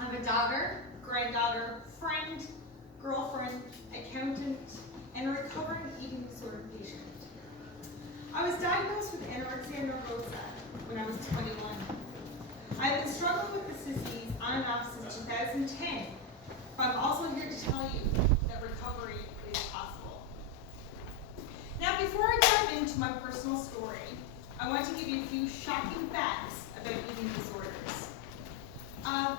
I'm a daughter, granddaughter, friend, girlfriend, accountant, and a recovering eating disorder patient. I was diagnosed with anorexia nervosa when I was 21. I have been struggling with this disease on and off since 2010, but I'm also here to tell you that recovery is possible. Now, before I dive into my personal story, I want to give you a few shocking facts about eating disorders.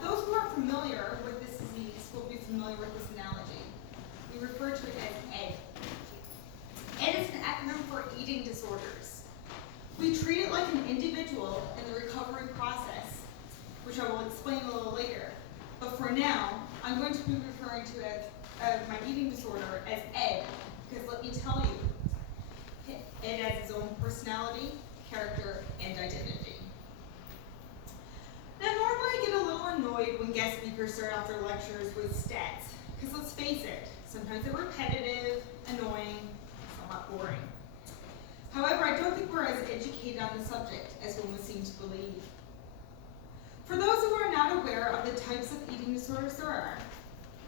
Those who are familiar with this disease will be familiar with this analogy. We refer to it as ED. ED is an acronym for eating disorders. We treat it like an individual in the recovery process, which I will explain a little later. But for now, I'm going to be referring to it as my eating disorder as ED, because let me tell you, ED has its own personality, character, and identity. Now, normally I get a little annoyed when guest speakers start off their lectures with stats, because let's face it, sometimes they're repetitive, annoying, somewhat boring. However, I don't think we're as educated on the subject as one would seem to believe. For those who are not aware of the types of eating disorders there are,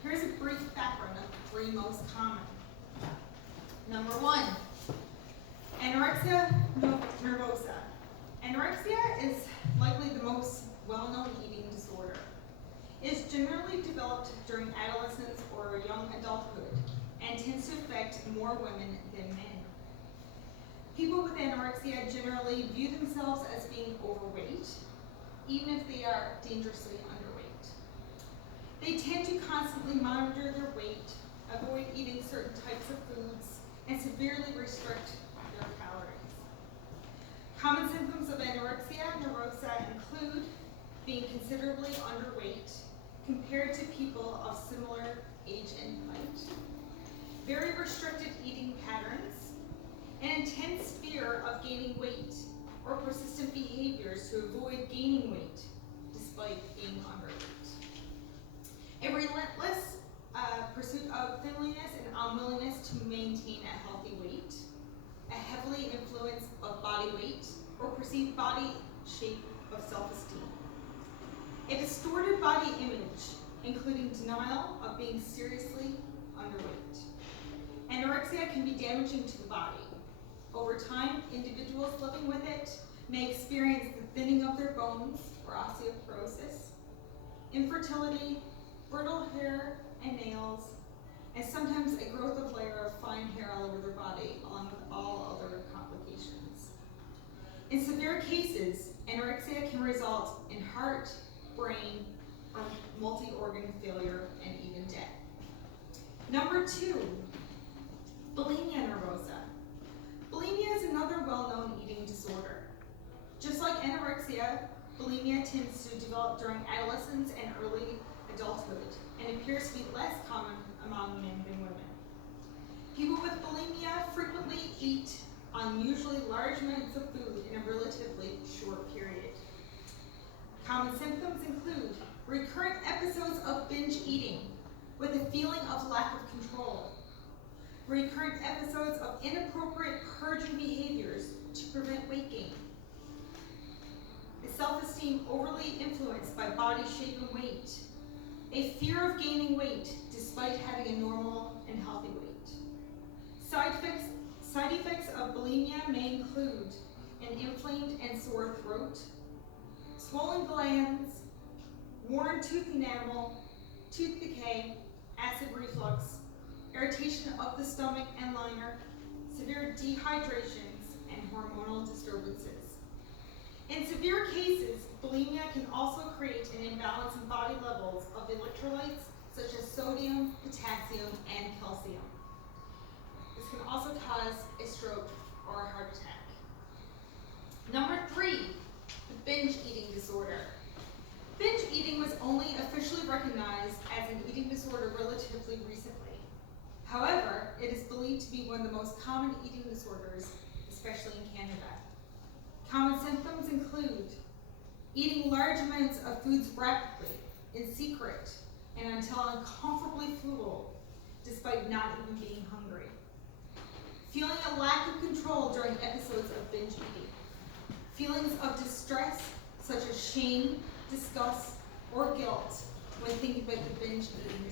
here's a brief background of the three most common. Number 1, anorexia nervosa. Anorexia is likely the most well-known eating disorder. It is generally developed during adolescence or young adulthood and tends to affect more women than men. People with anorexia generally view themselves as being overweight, even if they are dangerously underweight. They tend to constantly monitor their weight, avoid eating certain types of foods, and severely restrict their calories. Common symptoms of anorexia nervosa include being considerably underweight compared to people of similar age and height, very restricted eating patterns, an intense fear of gaining weight, or persistent behaviors to avoid gaining weight despite being underweight. A relentless pursuit of cleanliness and unwillingness to maintain a healthy weight, a heavily influence of body weight or perceived body shape of self-esteem, a distorted body image, including denial of being seriously underweight. Anorexia can be damaging to the body. Over time, individuals living with it may experience the thinning of their bones or osteoporosis, infertility, brittle hair and nails, and sometimes a growth of layer of fine hair all over their body, along with all other complications. In severe cases, anorexia can result in heart, brain, or multi-organ failure, and even death. Number 2, bulimia nervosa. Bulimia is another well-known eating disorder. Just like anorexia, bulimia tends to develop during adolescence and early adulthood, and appears to be less common among men than women. People with bulimia frequently eat unusually large amounts of food in a relatively short period. Common symptoms include recurrent episodes of binge eating with a feeling of lack of control, recurrent episodes of inappropriate purging behaviors to prevent weight gain, a self-esteem overly influenced by body shape and weight, a fear of gaining weight despite having a normal and healthy weight. Side effects of bulimia may include an inflamed and sore throat, swollen glands, worn tooth enamel, tooth decay, acid reflux, irritation of the stomach and liner, severe dehydrations, and hormonal disturbances. In severe cases, bulimia can also create an imbalance in body levels of electrolytes such as sodium, potassium, and calcium. This can also cause a stroke or a heart attack. Number 3, the binge eating disorder. Binge eating was only officially recognized as an eating disorder relatively recently. However, it is believed to be one of the most common eating disorders, especially in Canada. Common symptoms include eating large amounts of foods rapidly, in secret, and until uncomfortably full, despite not even being hungry. Feeling a lack of control during episodes of binge eating. Feelings of distress, such as shame, disgust, or guilt, when thinking about the binge eating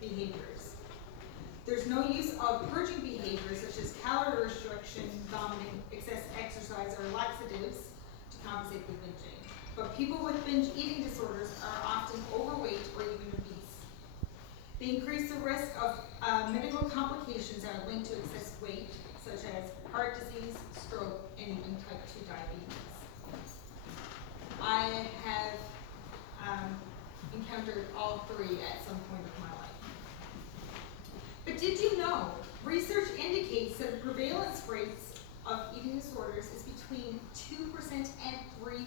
behaviors. There's no use of purging behaviors such as calorie restriction, vomiting, excess exercise, or laxatives to compensate for binging. But people with binge eating disorders are often overweight or even obese. They increase the risk of medical complications that are linked to excess weight, such as heart disease, stroke, and even type 2 diabetes. I have encountered all three at some point of my life. But did you know, research indicates that the prevalence rates of eating disorders is between 2% and 3%.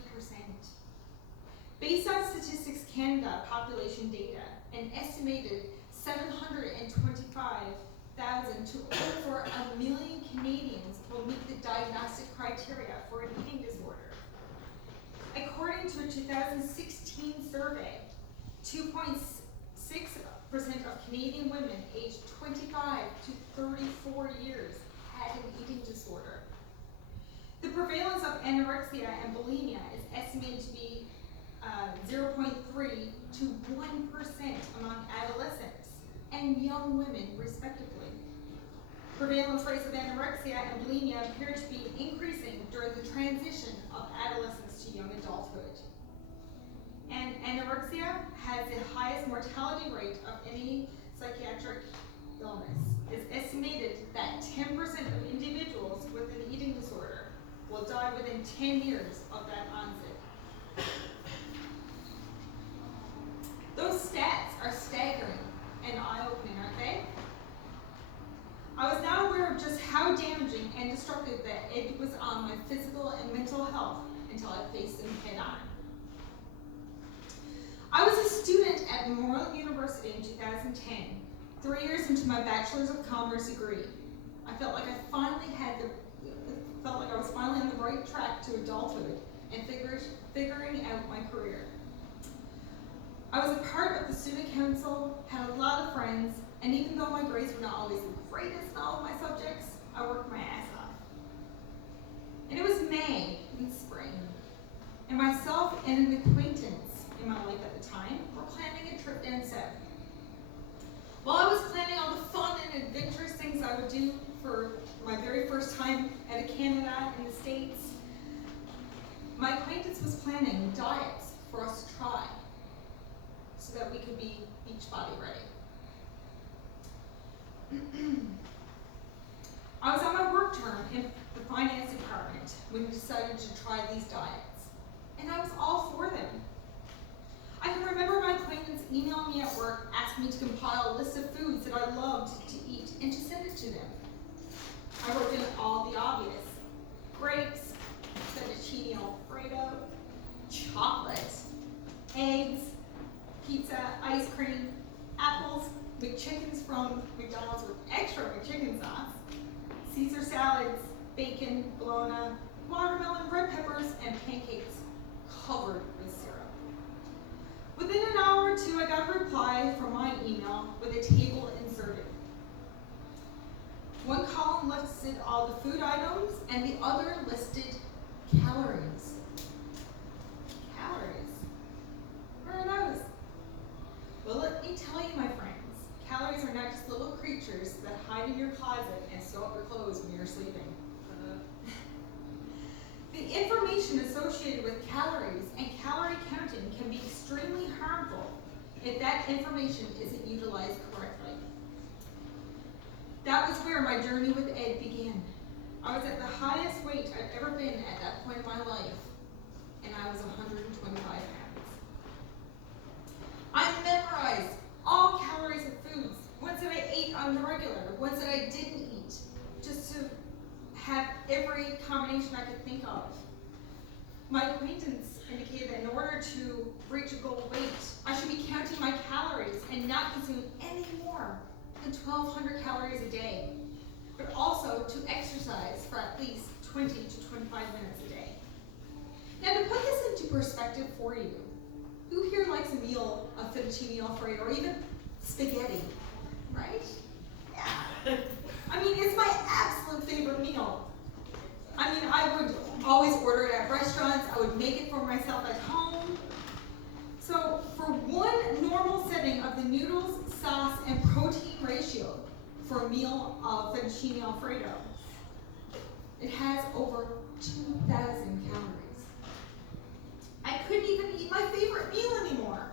Based on Statistics Canada population data, an estimated 725,000 to over 1 million Canadians will meet the diagnostic criteria for an eating disorder. According to a 2016 survey, 2.6% of Canadian women aged 25 to 34 years had an eating disorder. The prevalence of anorexia and bulimia is estimated to be 0.3 to 1% among adolescents and young women, respectively. Prevalence rates of anorexia and bulimia appear to be increasing during the transition of adolescence to young adulthood. And anorexia has the highest mortality rate of any psychiatric illness. It's estimated that 10% of individuals with an eating disorder will die within 10 years of that onset. Those stats are staggering and eye-opening, aren't they? I was not aware of just how damaging and destructive that it was on my physical and mental health until I faced them head-on. I was a student at Memorial University in 2010, 3 years into my Bachelor's of Commerce degree. I felt like I was finally on the right track to adulthood and figuring out my career. I was a part of the student council, had a lot of friends, and even though my grades were not always the greatest in all of my subjects, I worked my ass off. And it was May in spring, and myself and an acquaintance in my life at the time were planning a trip down south. While I was planning all the fun and adventurous things I would do for my very first time at Canada in the States, my acquaintance was planning diets for us to try so that we could be beach body ready. I was on my work term in the finance department when we decided to try these diets, and I was all for them. I can remember my acquaintance emailing me at work asking me to compile a list of foods that I loved to eat and to send it to them. I wrote in all the obvious: grapes, fettuccine alfredo, chocolate, eggs, pizza, ice cream, apples, McChickens from McDonald's with extra McChicken sauce, Caesar salads, bacon, bologna, watermelon, red peppers, and pancakes covered with syrup. Within an hour or two, I got a reply from my email with a table inserted. One column listed all the food items, and the other listed calories. Calories. Where are those? Well, let me tell you, my friends, calories are not just little creatures that hide in your closet and sew up your clothes when you're sleeping. The information associated with calories and calorie counting can be extremely harmful if that information isn't utilized correctly. That was where my journey with Ed began. I was at the highest weight I've ever been at that point in my life, and I was 125 pounds. I memorized all calories of foods, ones that I ate on the regular, ones that I didn't eat, just to have every combination I could think of. My acquaintance indicated that in order to reach a goal weight, I should be counting my calories and not consume any more than 1,200 calories a day, but also to exercise for at least 20 to 25 minutes a day. Now, to put this into perspective for you, who here likes a meal of fettuccine alfredo or even spaghetti, right? Yeah. I mean, it's my absolute favorite meal. I mean, I would always order it at restaurants. I would make it for myself at home. So for one normal for a meal of fettuccine alfredo. It has over 2,000 calories. I couldn't even eat my favorite meal anymore.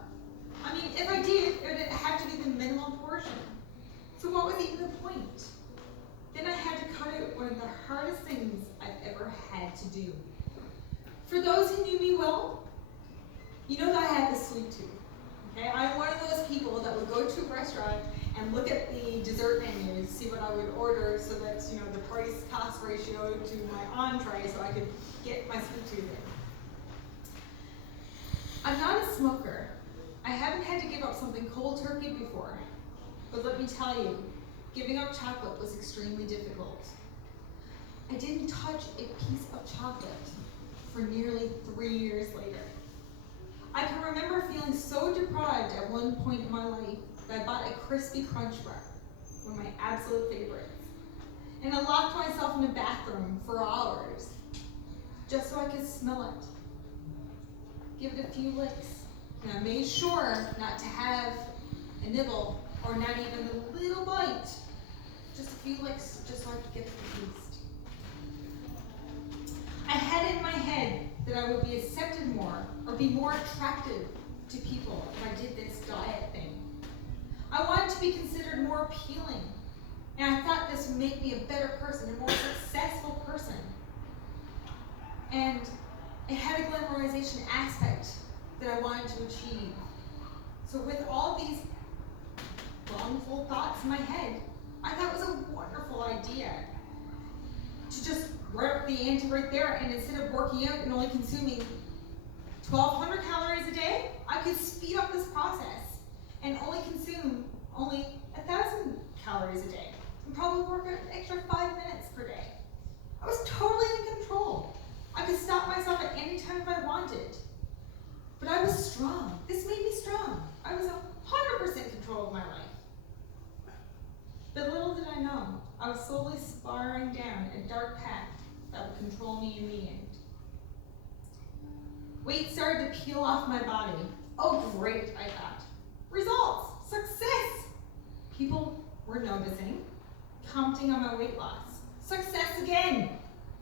I mean, if I did, it would have to be the minimum portion. So what was even the point? Then I had to cut out one of the hardest things I've ever had to do. For those who knew me well, you know that I have this sweet tooth. Okay? I'm one of those people that would go to a restaurant and look at the dessert menu to see what I would order so that, the price-cost ratio to my entree so I could get my sweet tooth in. I'm not a smoker. I haven't had to give up something cold turkey before. But let me tell you, giving up chocolate was extremely difficult. I didn't touch a piece of chocolate for nearly 3 years later. I can remember feeling so deprived at one point in my life that I bought a crispy crunch bar, one of my absolute favorites. And I locked myself in the bathroom for hours, just so I could smell it. Give it a few licks. And I made sure not to have a nibble or not even a little bite. Just a few licks, just so I could get the taste. I had in my head that I would be accepted more or be more attractive to people if I did this diet thing. I wanted to be considered more appealing, and I thought this would make me a better person, a more successful person. And it had a glamorization aspect that I wanted to achieve. So with all these wrongful thoughts in my head, I thought it was a wonderful idea to just work the ante right there, and instead of working out and only consuming 1,200 calories a day, I could speed up this process and only consume 1,000 calories a day and probably work out an extra 5 minutes per day. I was totally in control. I could stop myself at any time if I wanted. But I was strong. This made me strong. I was 100% control of my life. But little did I know, I was slowly spiraling down a dark path that would control me in the end. Weight started to peel off my body. Oh great, I thought. Results, success. People were noticing, commenting on my weight loss. Success again.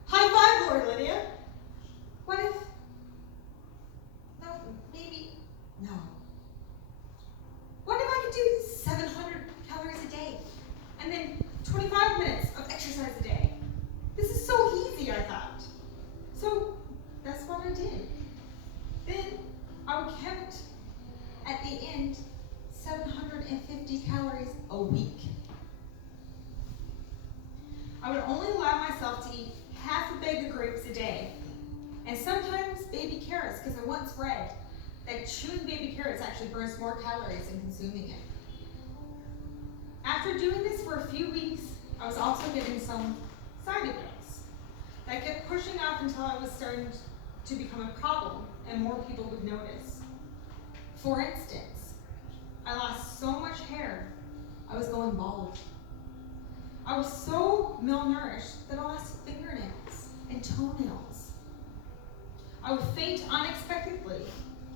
High five, Lori-Lydia. What if, no, maybe, no. What if I could do 700 calories a day and then 25 minutes of exercise a day? This is so easy, I thought. So that's what I did. Then I would count at the end 750 calories a week. I would only allow myself to eat half a bag of grapes a day, and sometimes baby carrots, because I once read that chewing baby carrots actually burns more calories than consuming it. After doing this for a few weeks, I was also getting some side effects that kept pushing up until I was starting to become a problem and more people would notice. For instance, I lost so much hair, I was going bald. I was so malnourished that I lost fingernails and toenails. I would faint unexpectedly.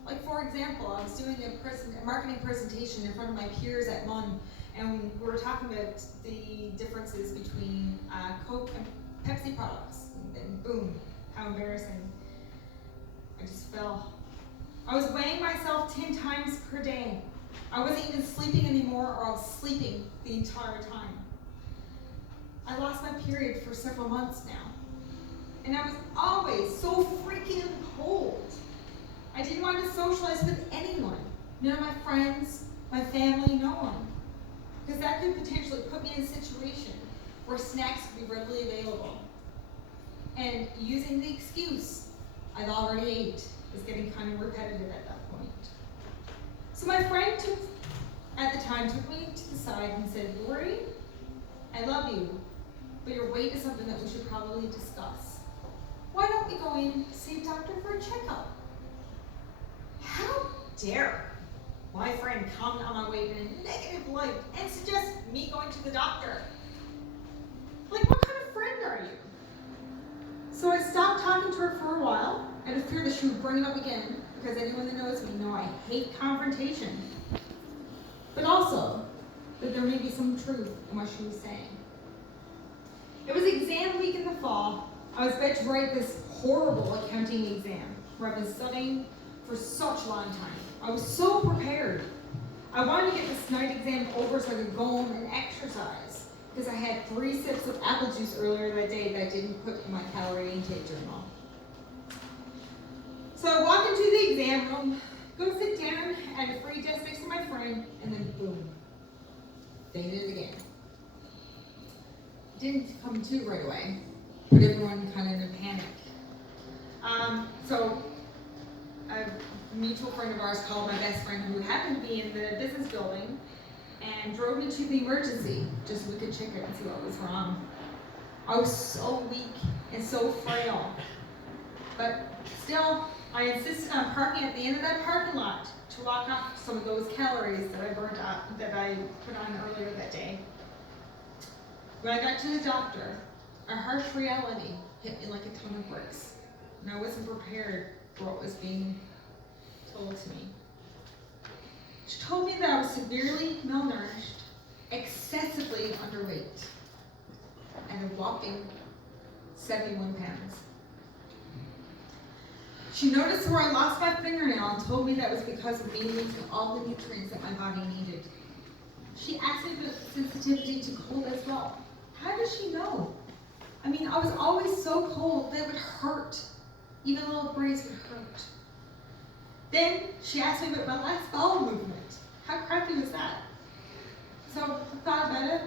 Like for example, I was doing a marketing presentation in front of my peers at MUN, and we were talking about the differences between Coke and Pepsi products. And then boom, how embarrassing. I just fell. I was weighing myself 10 times per day. I wasn't even sleeping anymore, or I was sleeping the entire time. I lost my period for several months now. And I was always so freaking cold. I didn't want to socialize with anyone. None of my friends, my family, no one. Because that could potentially put me in a situation where snacks could be readily available. And using the excuse, I've already ate, was getting kind of repetitive at that point. So my friend at the time took me to the side and said, Lori, I love you, but your weight is something that we should probably discuss. Why don't we go in to see a doctor for a checkup? How dare my friend comment on my weight in a negative light and suggest me going to the doctor? Like, what kind of friend are you? So I stopped talking to her for a while, out of fear that she would bring it up again, because anyone that knows me know I hate confrontation. But also, that there may be some truth in what she was saying. It was exam week in the fall. I was about to write this horrible accounting exam where I've been studying for such a long time. I was so prepared. I wanted to get this night exam over so I could go home and exercise because I had 3 sips of apple juice earlier that day that I didn't put in my calorie intake journal. So I walk into the exam room, go sit down at a free desk next to my friend, and then boom, fainted again. Didn't come to right away, put everyone kind of in a panic. So a mutual friend of ours called my best friend who happened to be in the business building and drove me to the emergency just so we could check it and see what was wrong. I was so weak and so frail, but still, I insisted on parking at the end of that parking lot to walk off some of those calories that I burnt up, that I put on earlier that day. When I got to the doctor, a harsh reality hit me like a ton of bricks, and I wasn't prepared for what was being told to me. She told me that I was severely malnourished, excessively underweight, and a whopping 71 pounds. She noticed where I lost my fingernail and told me that was because of me losing all the nutrients that my body needed. She asked me about sensitivity to cold as well. How does she know? I mean, I was always so cold that it would hurt. Even a little breeze would hurt. Then she asked me about my last bowel movement. How crappy was that? So I thought about it,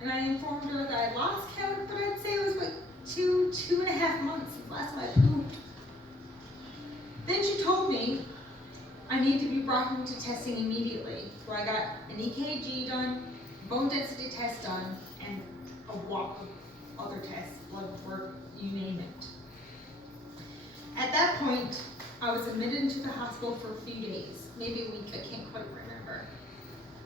and I informed her that I lost count, but I'd say it was like 2.5 months since last time I pooped. Then she told me I need to be brought into testing immediately. So I got an EKG done, bone density test done, and a whop of other tests, blood work, you name it. At that point, I was admitted into the hospital for a few days, maybe a week, I can't quite remember.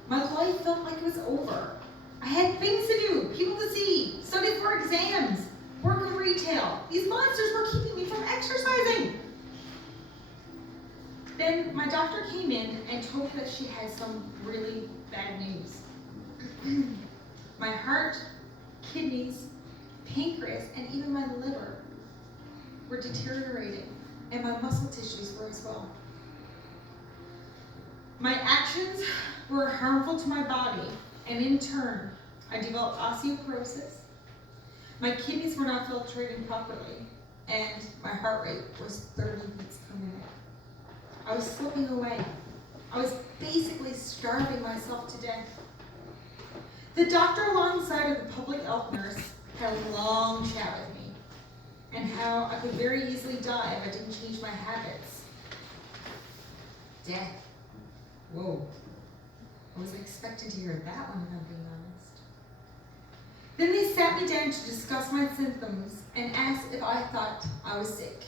My life felt like it was over. I had things to do, people to see, study for exams, work in retail. These monsters were keeping me from exercising. Then my doctor came in and told me that she had some really bad news. My heart, kidneys, pancreas, and even my liver were deteriorating, and my muscle tissues were as well. My actions were harmful to my body, and in turn, I developed osteoporosis. My kidneys were not filtrating properly, and my heart rate was 30 beats per minute. I was slipping away. I was basically starving myself to death. The doctor alongside of the public health nurse had a long chat with me, and how I could very easily die if I didn't change my habits. Death. Whoa. I wasn't expecting to hear that one, if I'm being honest. Then they sat me down to discuss my symptoms and asked if I thought I was sick.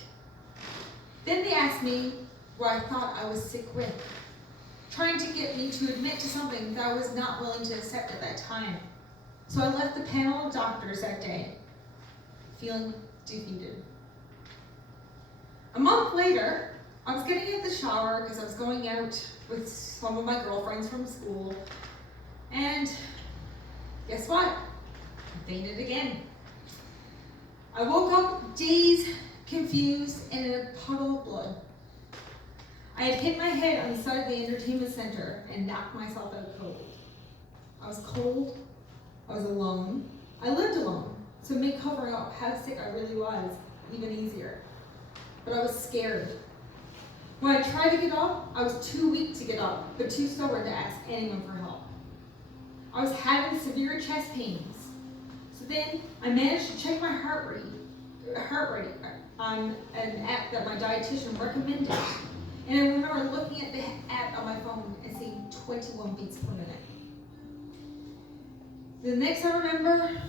Then they asked me what I thought I was sick with, trying to get me to admit to something that I was not willing to accept at that time. So I left the panel of doctors that day, feeling defeated. A month later, I was getting in the shower because I was going out with some of my girlfriends from school, and guess what? I fainted again. I woke up dazed, confused, and in a puddle of blood. I had hit my head on the side of the entertainment center and knocked myself out cold. I was cold, I was alone, I lived alone, so it made covering up how sick I really was even easier. But I was scared. When I tried to get up, I was too weak to get up, but too stubborn to ask anyone for help. I was having severe chest pains. So then I managed to check my heart rate on an app that my dietitian recommended. And I remember looking at the app on my phone and seeing 21 beats per minute. The next I remember,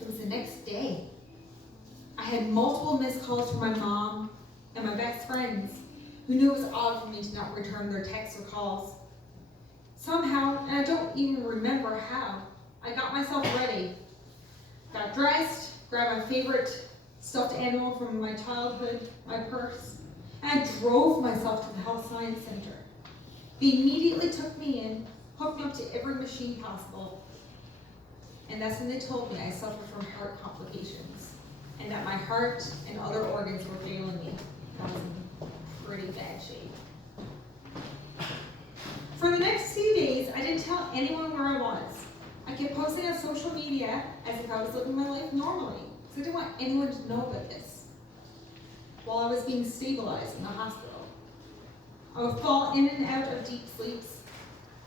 it was the next day. I had multiple missed calls from my mom and my best friends who knew it was odd for me to not return their texts or calls. Somehow, and I don't even remember how, I got myself ready, got dressed, grabbed my favorite stuffed animal from my childhood, my purse, and I drove myself to the Health Science Center. They immediately took me in, hooked me up to every machine possible. And that's when they told me I suffered from heart complications and that my heart and other organs were failing me. I was in pretty bad shape. For the next few days, I didn't tell anyone where I was. I kept posting on social media as if I was living my life normally, because I didn't want anyone to know about this. While I was being stabilized in the hospital, I would fall in and out of deep sleeps.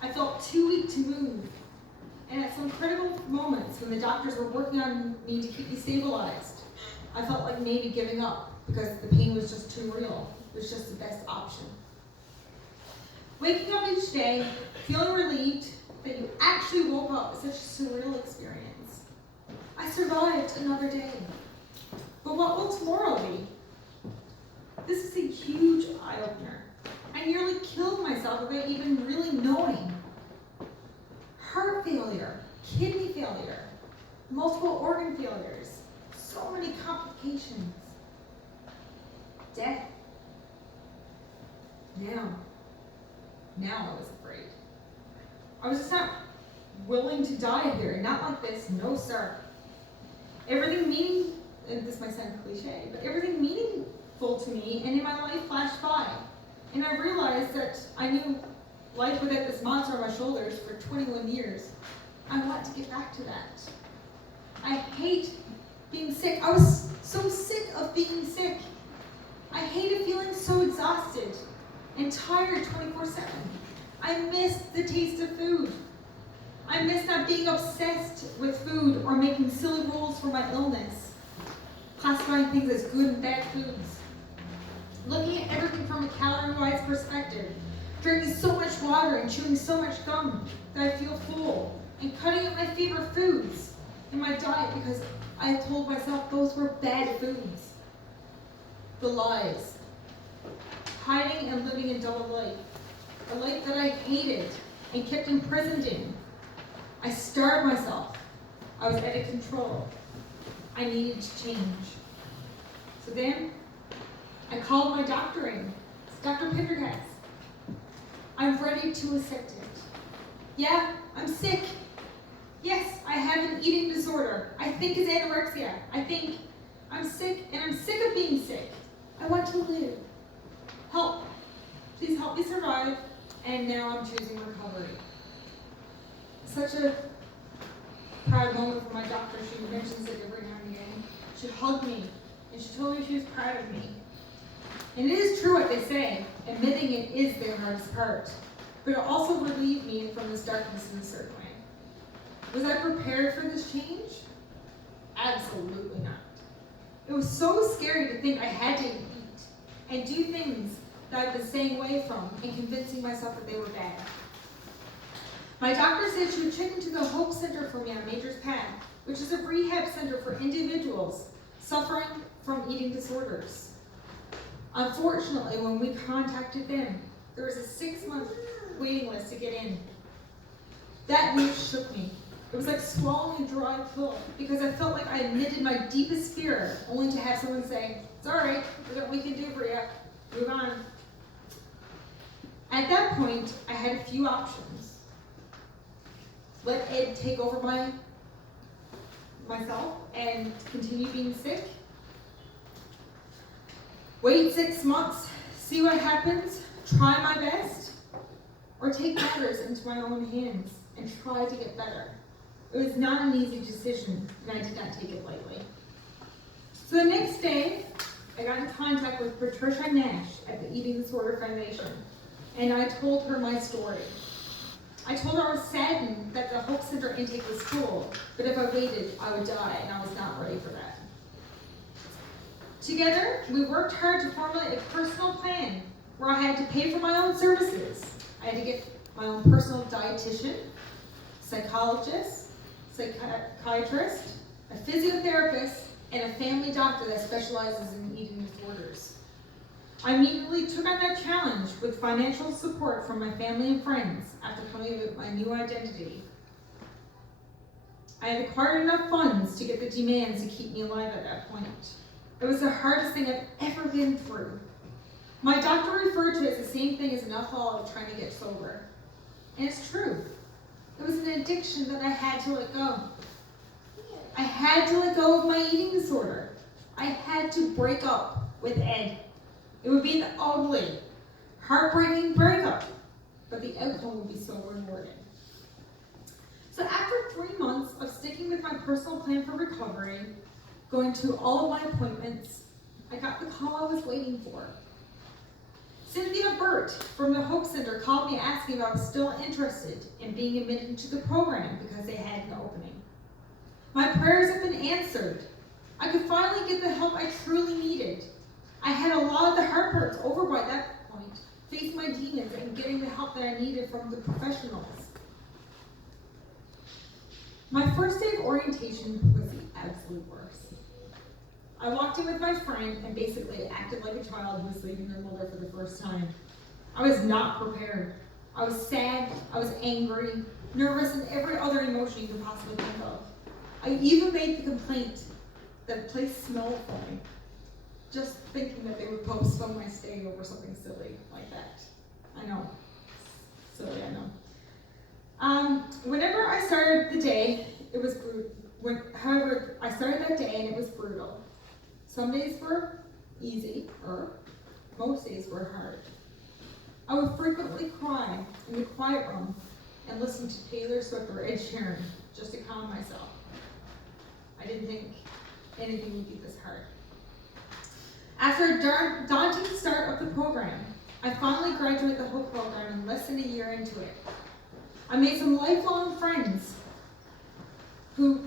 I felt too weak to move. And at some critical moments when the doctors were working on me to keep me stabilized, I felt like maybe giving up because the pain was just too real. It was just the best option. Waking up each day, feeling relieved that you actually woke up is such a surreal experience. I survived another day. But what will tomorrow be? This is a huge eye-opener. I nearly killed myself without even really knowing. Heart failure, kidney failure, multiple organ failures, so many complications. Death. Now I was afraid. I was just not willing to die here, not like this, no sir. Everything and this might sound cliche, but everything meaningful to me and in my life flashed by. And I realized that I knew life without this monster on my shoulders for 21 years. I want to get back to that. I hate being sick. I was so sick of being sick. I hated feeling so exhausted and tired 24/7. I missed the taste of food. I missed not being obsessed with food or making silly rules for my illness, classifying things as good and bad foods, looking at everything from a calorie-wise perspective, drinking so much water and chewing so much gum that I feel full, and cutting out my favorite foods in my diet because I told myself those were bad foods. The lies. Hiding and living a double life. A life that I hated and kept imprisoned in. I starved myself. I was out of control. I needed to change. So then, I called my doctor in. It's Dr. Pendergast. I'm ready to accept it. Yeah, I'm sick. Yes, I have an eating disorder. I think it's anorexia. I think I'm sick, and I'm sick of being sick. I want to live. Help. Please help me survive. And now I'm choosing recovery. Such a proud moment for my doctor. She mentions it every now and again. She hugged me, and she told me she was proud of me. And it is true what they say. Admitting it is their hardest part. But it also relieved me from this darkness in a certain way. Was I prepared for this change? Absolutely not. It was so scary to think I had to eat and do things that I've been staying away from and convincing myself that they were bad. My doctor said she would check into the Hope Center for me on Major's Path, which is a rehab center for individuals suffering from eating disorders. Unfortunately, when we contacted them, there was a 6-month waiting list to get in. That news shook me. It was like swallowing a dry pill because I felt like I admitted my deepest fear only to have someone say, "It's all right, there's what we can do for you, move on." At that point, I had a few options. Let Ed take over myself and continue being sick. Wait 6 months, see what happens, try my best, or take matters into my own hands and try to get better. It was not an easy decision, and I did not take it lightly. So the next day, I got in contact with Patricia Nash at the Eating Disorder Foundation, and I told her my story. I told her I was saddened that the Hope Center intake was full, but if I waited, I would die, and I was not ready for that. Together, we worked hard to formulate a personal plan where I had to pay for my own services. I had to get my own personal dietitian, psychologist, psychiatrist, a physiotherapist, and a family doctor that specializes in eating disorders. I immediately took on that challenge with financial support from my family and friends after coming up with my new identity. I had acquired enough funds to get the demands to keep me alive at that point. It was the hardest thing I've ever been through. My doctor referred to it as the same thing as an alcoholic trying to get sober. And it's true. It was an addiction that I had to let go. I had to let go of my eating disorder. I had to break up with Ed. It would be an ugly, heartbreaking breakup, but the outcome would be so rewarding. So after 3 months of sticking with my personal plan for recovery, going to all of my appointments, I got the call I was waiting for. Cynthia Burt from the Hope Center called me asking if I was still interested in being admitted into the program because they had an opening. My prayers have been answered. I could finally get the help I truly needed. I had a lot of the hard parts over by that point, facing my demons and getting the help that I needed from the professionals. My first day of orientation was the absolute worst. I walked in with my friend and basically acted like a child who was leaving their mother for the first time. I was not prepared. I was sad, I was angry, nervous, and every other emotion you could possibly think of. I even made the complaint that the place smelled funny, just thinking that they would postpone my stay over something silly like that. I know, silly, I know. Whenever I started the day, it was brutal. However, I started that day and it was brutal. Some days were easy, or most days were hard. I would frequently cry in the quiet room and listen to Taylor Swift or Ed Sheeran just to calm myself. I didn't think anything would be this hard. After a daunting start of the program, I finally graduated the Hope program in less than a year into it. I made some lifelong friends who,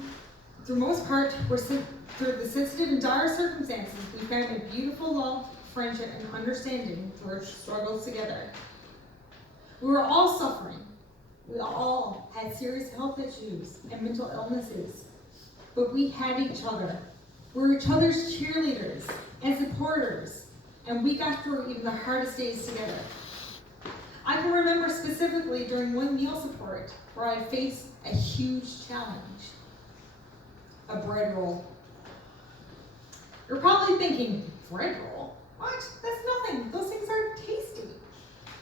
for the most part, were through the sensitive and dire circumstances, we found a beautiful love, friendship, and understanding through our struggles together. We were all suffering. We all had serious health issues and mental illnesses, but we had each other. We were each other's cheerleaders and supporters, and we got through even the hardest days together. I can remember specifically during one meal support where I faced a huge challenge, a bread roll. You're probably thinking, bread roll? What? That's nothing. Those things are tasty.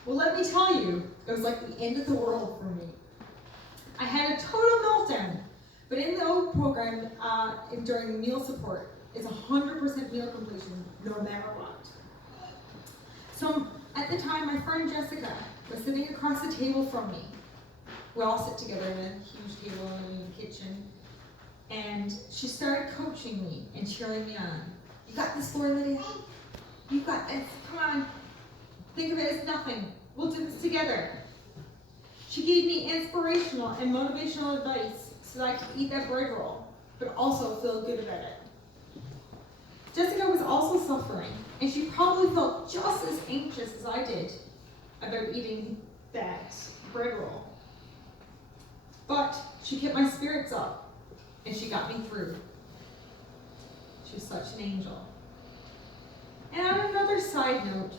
Well, let me tell you, it was like the end of the world for me. I had a total meltdown, but in the OAT program, during meal support, it's 100% meal completion, no matter what. So at the time, my friend Jessica was sitting across the table from me. We all sit together in a huge table in the kitchen, and she started coaching me and cheering me on. You got this, Lori-Lydia. You got this. Come on. Think of it as nothing. We'll do this together. She gave me inspirational and motivational advice so that I could eat that bread roll, but also feel good about it. Jessica was also suffering, and she probably felt just as anxious as I did about eating that bread roll. But she kept my spirits up, and she got me through. She was such an angel. And on another side note,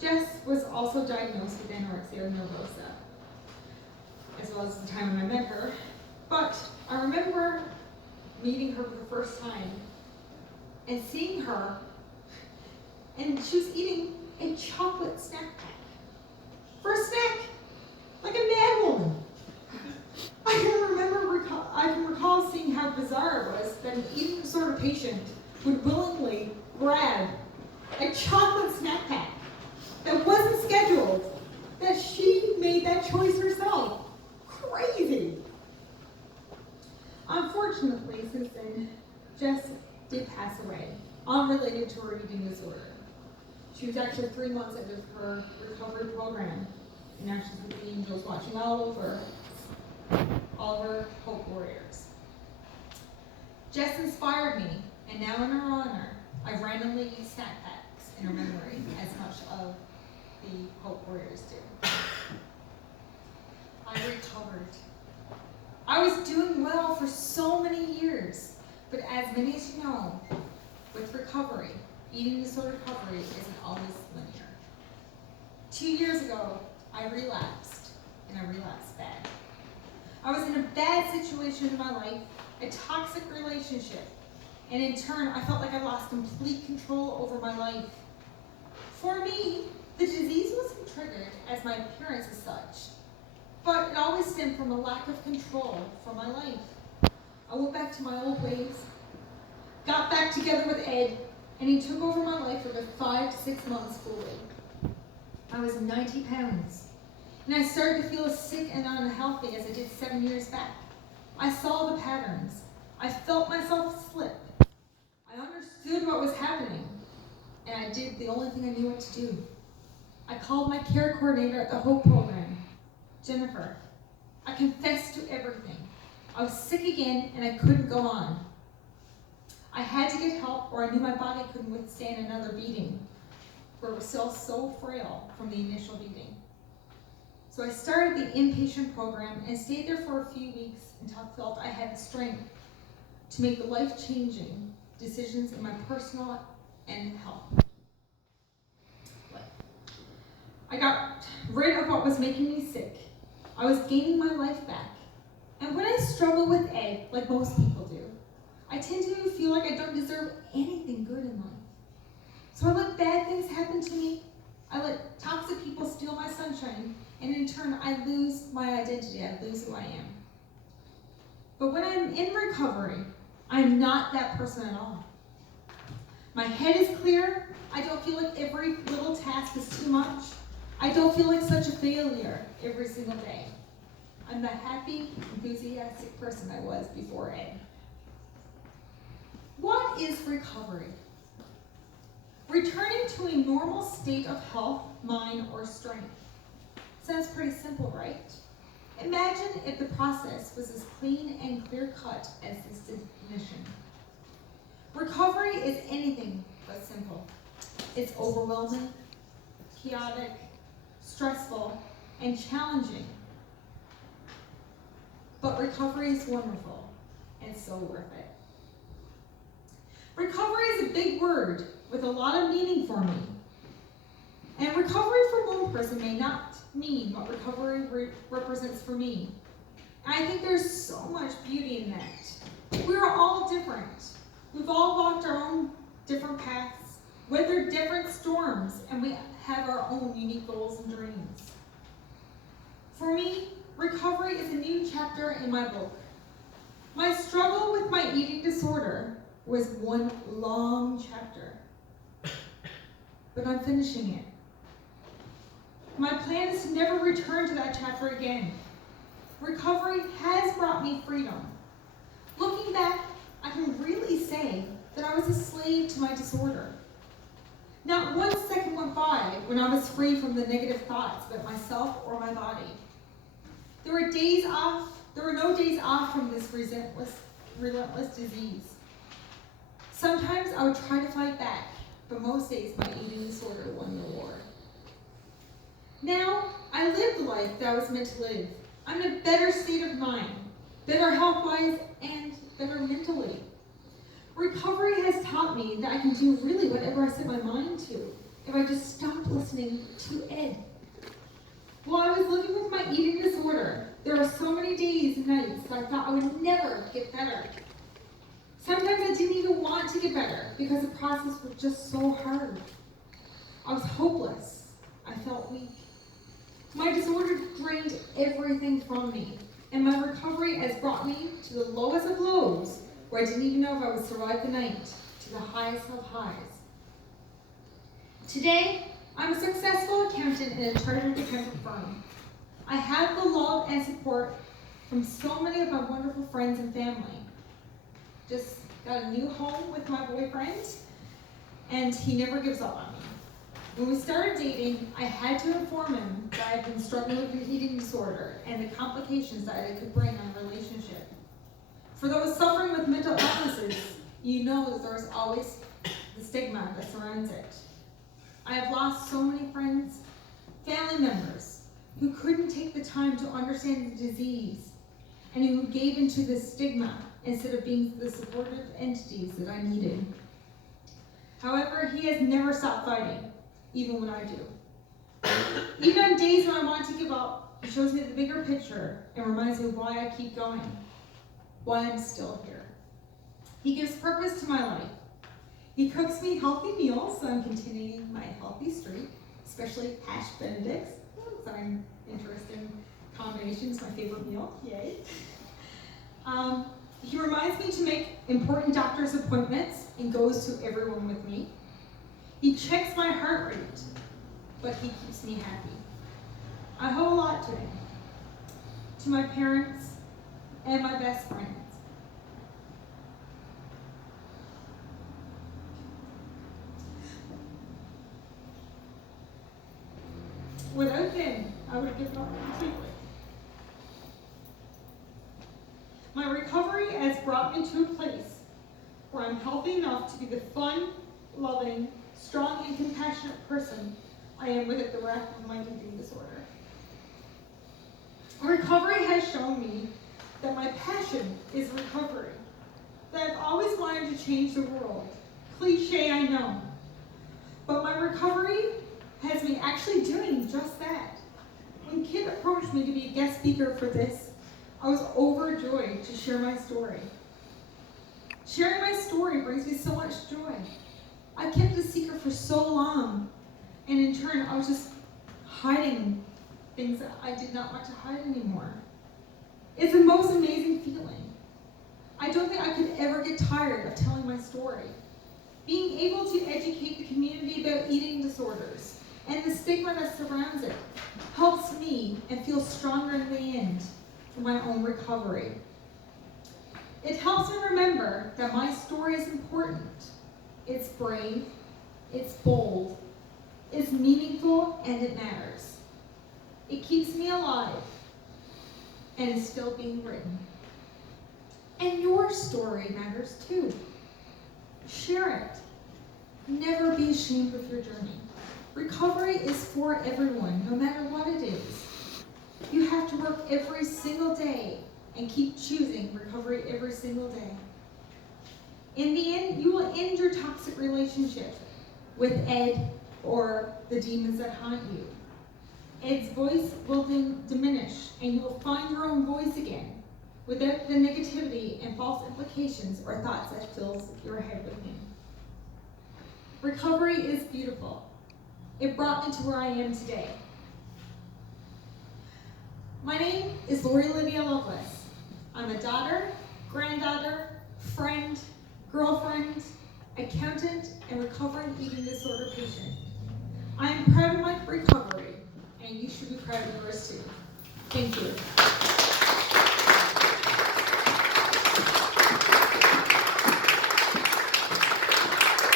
Jess was also diagnosed with anorexia nervosa, as well as the time when I met her. But I remember meeting her for the first time and seeing her, and she was eating a chocolate snack pack. For a snack, like a mad woman. I can recall seeing how bizarre it was that an eating disorder patient would willingly grab a chocolate snack pack that wasn't scheduled, that she made that choice herself. Crazy. Unfortunately, since then, Jess did pass away, unrelated to her eating disorder. She was actually 3 months into her recovery program, and now she's with the angels watching all over all of her Hope Warriors. Jess inspired me, and now in her honor, I randomly use snack packs in her memory, as much of the Hope Warriors do. I recovered. I was doing well for so many years, but as many as you know, with recovery, eating disorder recovery isn't always linear. 2 years ago, I relapsed, and I relapsed bad. I was in a bad situation in my life, a toxic relationship, and in turn, I felt like I lost complete control over my life. For me, the disease wasn't triggered as my appearance as such, but it always stemmed from a lack of control for my life. I went back to my old ways, got back together with Ed, and he took over my life for about 5 to 6 months fully. I was 90 pounds, and I started to feel as sick and unhealthy as I did 7 years back. I saw the patterns. I felt myself slip. I understood what was happening, and I did the only thing I knew what to do. I called my care coordinator at the Hope program, Jennifer. I confessed to everything. I was sick again, and I couldn't go on. I had to get help, or I knew my body couldn't withstand another beating, for it was still so frail from the initial beating. So I started the inpatient program and stayed there for a few weeks until I felt I had the strength to make the life-changing decisions in my personal and health life. I got rid of what was making me sick. I was gaining my life back. And when I struggle with Ed, like most people do, I tend to feel like I don't deserve anything good in life. So I let bad things happen to me. I let toxic people steal my sunshine, and in turn, I lose my identity. I lose who I am. But when I'm in recovery, I'm not that person at all. My head is clear. I don't feel like every little task is too much. I don't feel like such a failure every single day. I'm the happy, enthusiastic person I was before Ed. What is recovery? Returning to a normal state of health, mind, or strength. Sounds pretty simple, right? Imagine if the process was as clean and clear-cut as this definition. Recovery is anything but simple. It's overwhelming, chaotic, stressful, and challenging. But recovery is wonderful and so worth it. Recovery is a big word with a lot of meaning for me. And recovery for one person may not mean what recovery represents for me. And I think there's so much beauty in that. We're all different. We've all walked our own different paths, weathered different storms, and we have our own unique goals and dreams. For me, recovery is a new chapter in my book. My struggle with my eating disorder was one long chapter, but I'm finishing it. My plan is to never return to that chapter again. Recovery has brought me freedom. Looking back, I can really say that I was a slave to my disorder. Not 1 second went by when I was free from the negative thoughts about myself or my body. There were no days off from this relentless disease. Sometimes I would try to fight back, but most days my eating disorder won the war. Now, I live the life that I was meant to live. I'm in a better state of mind, better health-wise, and better mentally. Recovery has taught me that I can do really whatever I set my mind to if I just stopped listening to Ed. While I was living with my eating disorder, there were so many days and nights that I thought I would never get better. Sometimes I didn't even want to get better because the process was just so hard. I was hopeless. I felt weak. My disorder drained everything from me, and my recovery has brought me to the lowest of lows, where I didn't even know if I would survive the night, to the highest of highs. Today, I'm a successful accountant in a chartered accounting firm. I have the love and support from so many of my wonderful friends and family. Just got a new home with my boyfriend, and he never gives up on me. When we started dating, I had to inform him that I had been struggling with an eating disorder and the complications that it could bring on a relationship. For those suffering with mental illnesses, you know that there's always the stigma that surrounds it. I have lost so many friends, family members, who couldn't take the time to understand the disease and who gave into the stigma instead of being the supportive entities that I needed. However, he has never stopped fighting, even when I do. Even on days when I want to give up, he shows me the bigger picture and reminds me why I keep going, why I'm still here. He gives purpose to my life. He cooks me healthy meals, so I'm continuing my healthy streak, especially hash benedicts. That's an interesting combination salvation is my favorite meal, yay. He reminds me to make important doctor's appointments and goes to everyone with me. He checks my heart rate, but he keeps me happy. I owe a lot to him, to my parents, and my best friends. Without them, I would have given up completely. My recovery has brought me to a place where I'm healthy enough to be the fun, loving, strong, and compassionate person I am without the wreck of my eating disorder. Recovery has shown me that my passion is recovery, that I've always wanted to change the world. Cliche, I know. But my recovery has me actually doing just that. When Kit approached me to be a guest speaker for this, I was overjoyed to share my story. Sharing my story brings me so much joy. I kept it a secret for so long, and in turn, I was just hiding things that I did not want to hide anymore. It's the most amazing feeling. I don't think I could ever get tired of telling my story. Being able to educate the community about eating disorders and the stigma that surrounds it helps me and feel stronger in the end for my own recovery. It helps me remember that my story is important. It's brave, it's bold, it's meaningful, and it matters. It keeps me alive and is still being written. And your story matters too. Share it. Never be ashamed of your journey. Recovery is for everyone, no matter what it is. You have to work every single day and keep choosing recovery every single day. In the end, you will end your toxic relationship with Ed or the demons that haunt you. Ed's voice will diminish, and you will find your own voice again without the negativity and false implications or thoughts that fills your head with him. Recovery is beautiful. It brought me to where I am today. My name is Lori-Lydia Loveless. I'm a daughter, granddaughter, friend, girlfriend, accountant, and recovering eating disorder patient. I am proud of my recovery, and you should be proud of yours too. Thank you.